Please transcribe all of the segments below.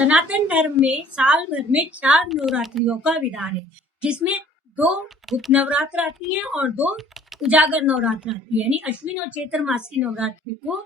सनातन धर्म में साल भर में 4 नवरात्रियों का विधान है, जिसमें 2 गुप्त नवरात्र आती हैं और 2 उजागर नवरात्र आती है। यानी अश्विन और चैत्र मास की नवरात्रि को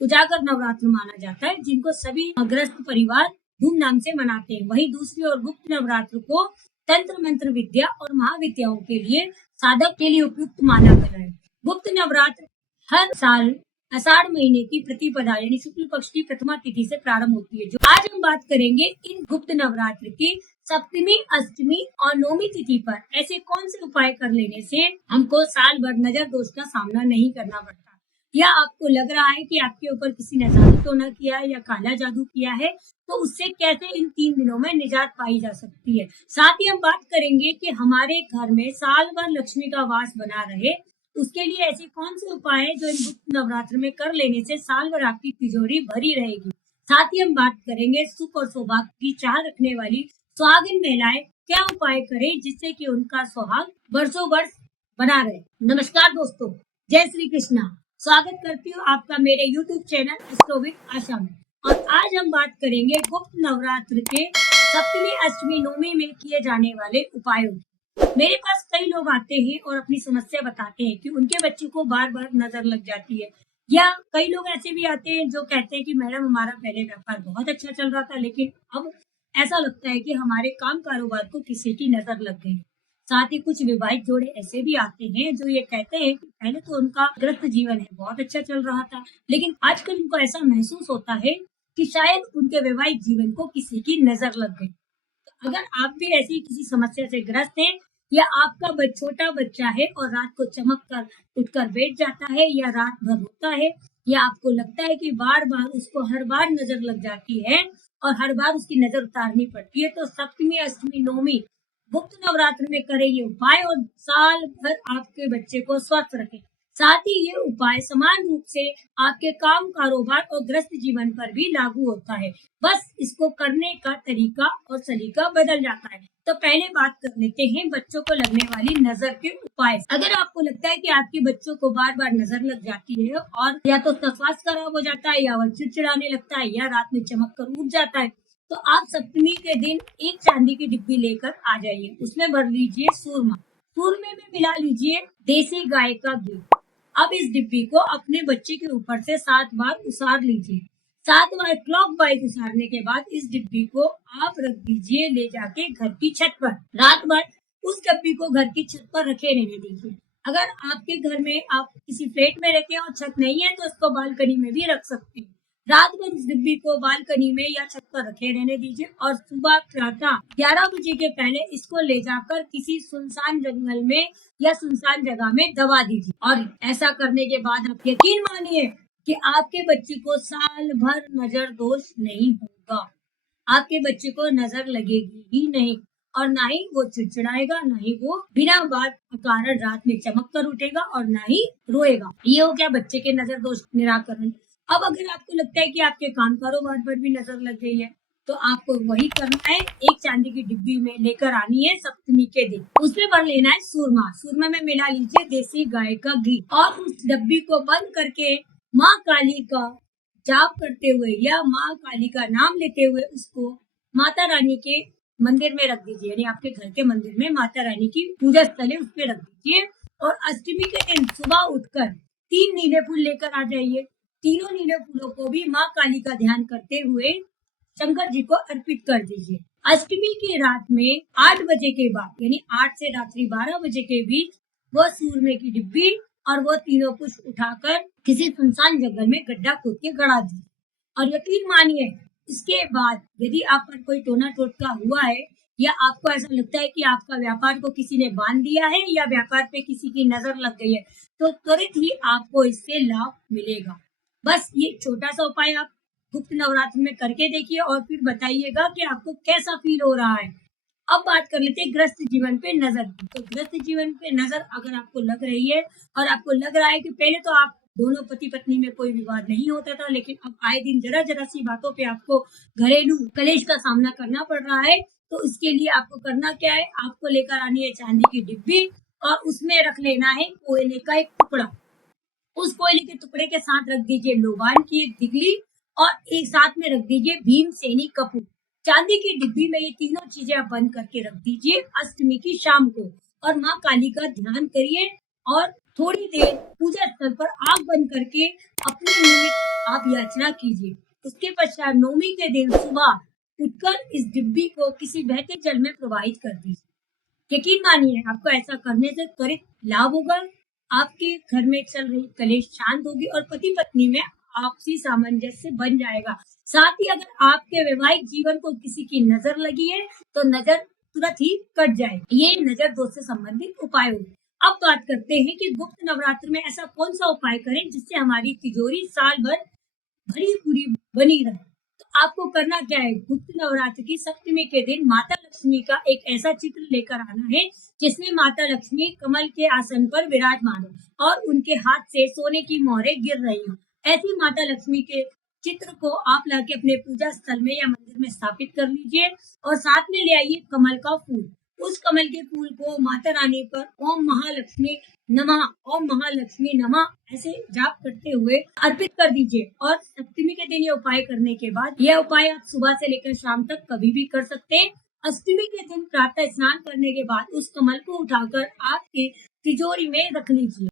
उजागर नवरात्र माना जाता है, जिनको सभी ग्रस्त परिवार धूमधाम से मनाते हैं। वहीं दूसरी और गुप्त नवरात्र को तंत्र मंत्र विद्या और महाविद्याओं के लिए साधक के लिए उपयुक्त माना गया है। गुप्त नवरात्र हर साल आषाढ़ महीने की प्रतिपदा यानी शुक्ल पक्ष की प्रथमा तिथि से प्रारंभ होती है। जो आज हम बात करेंगे इन गुप्त नवरात्र की सप्तमी, अष्टमी और नौमी तिथि पर ऐसे कौन से उपाय कर लेने से हमको साल भर नजर दोष का सामना नहीं करना पड़ता। या आपको लग रहा है कि आपके ऊपर किसी ने जादू टोना किया है या काला जादू किया है, तो उससे कैसे इन 3 दिनों में निजात पाई जा सकती है। साथ ही हम बात करेंगे कि हमारे घर में साल भर लक्ष्मी का वास बना रहे, उसके लिए ऐसे कौन से उपाय हैं जो इन गुप्त नवरात्र में कर लेने से साल भर आपकी तिजोरी भरी रहेगी। साथ ही हम बात करेंगे सुख और सौभाग्य की चाह रखने वाली सुहागिन महिलाएं क्या उपाय करें जिससे कि उनका सुहाग वर्षों वर्ष बना रहे। नमस्कार दोस्तों, जय श्री कृष्णा। स्वागत करती हूँ आपका मेरे YouTube चैनल एस्ट्रो विद आशा में। और आज हम बात करेंगे गुप्त नवरात्र के सप्तमी, अष्टमी, नौमी में किए जाने वाले उपायों। मेरे पास कई लोग आते हैं और अपनी समस्या बताते हैं कि उनके बच्चे को बार बार नजर लग जाती है, या कई लोग ऐसे भी आते हैं जो कहते हैं कि मैडम हमारा पहले व्यापार बहुत अच्छा चल रहा था, लेकिन अब ऐसा लगता है कि हमारे काम कारोबार को किसी की नजर लग गई। साथ ही कुछ विवाहित जोड़े ऐसे भी आते हैं जो ये कहते हैं कि पहले तो उनका ग्रस्त जीवन है बहुत अच्छा चल रहा था, लेकिन आजकल उनको ऐसा महसूस होता है कि शायद उनके वैवाहिक जीवन को किसी की नजर लग गई। तो अगर आप भी ऐसी किसी समस्या से ग्रस्त हैं, या आपका छोटा बच्चा है और रात को चमक कर उठकर बैठ जाता है या रात भर रोता है, या आपको लगता है कि बार बार उसको हर बार नजर लग जाती है और हर बार उसकी नजर उतारनी पड़ती है, तो सप्तमी, अष्टमी, नौमी गुप्त नवरात्र में करें ये उपाय और साल भर आपके बच्चे को स्वस्थ रखें। साथ ही ये उपाय समान रूप से आपके काम कारोबार और ग्रस्त जीवन पर भी लागू होता है, बस इसको करने का तरीका और सलीका बदल जाता है। तो पहले बात कर लेते हैं बच्चों को लगने वाली नजर के उपाय। अगर आपको लगता है कि आपके बच्चों को बार बार नजर लग जाती है और या तो स्वास्थ्य खराब हो जाता है, या वह चिड़चिड़ाने लगता है, या रात में चमक कर उठ जाता है, तो आप सप्तमी के दिन एक चांदी की डिब्बी लेकर आ जाइए। उसमें भर लीजिए सूरमा, सूरमे में मिला लीजिए देसी गाय का घी। अब इस डिब्बी को अपने बच्चे के ऊपर से 7 बार उसार लीजिए। 7 बार क्लॉकवाइज उसारने के बाद इस डिब्बी को आप रख दीजिए ले जाके घर की छत पर। रात भर उस डिब्बी को घर की छत पर रखे रहने दीजिए। अगर आपके घर में आप किसी फ्लैट में रहते हैं और छत नहीं है, तो इसको बालकनी में भी रख सकते हैं। रात भर इस डिब्बी को बालकनी में या छत पर रखे रहने दीजिए और सुबह प्रातः 11 बजे के पहले इसको ले जाकर किसी सुनसान जंगल में या सुनसान जगह में दबा दीजिए। और ऐसा करने के बाद आप यकीन मानिए कि आपके बच्चे को साल भर नजर दोष नहीं होगा। आपके बच्चे को नजर लगेगी ही नहीं, और ना ही वो चिड़चिड़ाएगा, ना ही वो बिना बात कारण रात में चमक कर उठेगा, और ना ही रोएगा। ये हो गया बच्चे के नजर दोष निराकरण। अब अगर आपको लगता है कि आपके काम कारोबार पर भी नजर लग गई है, तो आपको वही करना है। एक चांदी की डिब्बी में लेकर आनी है सप्तमी के दिन, उसमें भर लेना है सूरमा। सूरमा में मिला लीजिए देसी गाय का घी और उस डिब्बी को बंद करके माँ काली का जाप करते हुए या माँ काली का नाम लेते हुए उसको माता रानी के मंदिर में रख दीजिए। यानी आपके घर के मंदिर में माता रानी की पूजा स्थल है, उस पे रख दीजिए। और अष्टमी के दिन सुबह उठकर 3 नीले फूल लेकर आ जाइए। तीनों नीले फूलों को भी माँ काली का ध्यान करते हुए शंकर जी को अर्पित कर दीजिए। अष्टमी की रात में 8 बजे के बाद यानी 8 से रात्रि 12 बजे के बीच वो सूरमे की डिब्बी और वो तीनों पुष्प उठाकर किसी सुनसान जंगल में गड्ढा खोद के गड़ा दीजिए। और यकीन मानिए, इसके बाद यदि आप पर कोई टोना टोटका हुआ है, या आपको ऐसा लगता है कि आपका व्यापार को किसी ने बांध दिया है या व्यापार पे किसी की नजर लग गई है, तो त्वरित ही आपको इससे लाभ मिलेगा। बस ये छोटा सा उपाय आप गुप्त नवरात्र में करके देखिए और फिर बताइएगा कि आपको कैसा फील हो रहा है। अब बात कर लेते हैं ग्रस्त जीवन पे नजर की। तो ग्रस्त जीवन पे नजर अगर आपको लग रही है और आपको लग रहा है कि पहले तो आप दोनों पति पत्नी में कोई विवाद नहीं होता था, लेकिन अब आए दिन जरा जरा सी बातों पे आपको घरेलू कलेश का सामना करना पड़ रहा है, तो इसके लिए आपको करना क्या है, आपको लेकर आनी है चांदी की डिब्बी और उसमें रख लेना है कोयले का एक टुकड़ा। उस कोयले के टुकड़े के साथ रख दीजिए लोबान की एक दिगली और एक साथ में रख दीजिए भीमसेनी कपूर। चांदी की डिब्बी में ये तीनों चीजें आप बंद करके रख दीजिए अष्टमी की शाम को, और माँ काली का ध्यान करिए और थोड़ी देर पूजा स्थल पर आग बंद करके अपने निमित्त आप याचना कीजिए। उसके पश्चात नवमी के दिन सुबह उठकर इस डिब्बी को किसी बहते जल में प्रवाहित कर दीजिए। यकीन मानिए आपको ऐसा करने से त्वरित लाभ होगा, आपके घर में चल रही कलेश शांत होगी और पति पत्नी में आपसी सामंजस्य बन जाएगा। साथ ही अगर आपके वैवाहिक जीवन को किसी की नजर लगी है तो नजर तुरंत ही कट जाएगी। ये नजर दोष से संबंधित उपाय होगी। अब बात करते हैं कि गुप्त नवरात्र में ऐसा कौन सा उपाय करें जिससे हमारी तिजोरी साल भर भरी पूरी बनी रहे। तो आपको करना क्या है, गुप्त नवरात्र की सप्तमी के दिन माता लक्ष्मी का एक ऐसा चित्र लेकर आना है जिसमें माता लक्ष्मी कमल के आसन पर विराजमान हो और उनके हाथ से सोने की मोहरें गिर रही हो। ऐसी माता लक्ष्मी के चित्र को आप लाके अपने पूजा स्थल में या मंदिर में स्थापित कर लीजिए और साथ में ले आइए कमल का फूल। उस कमल के फूल को माता रानी पर ओम महालक्ष्मी नमः, ओम महालक्ष्मी नमः ऐसे जाप करते हुए अर्पित कर दीजिए। और सप्तमी के दिन ये उपाय करने के बाद, यह उपाय आप सुबह से लेकर शाम तक कभी भी कर सकते हैं। अष्टमी के दिन प्रातः स्नान करने के बाद उस कमल को उठाकर आपके तिजोरी में रख लीजिए।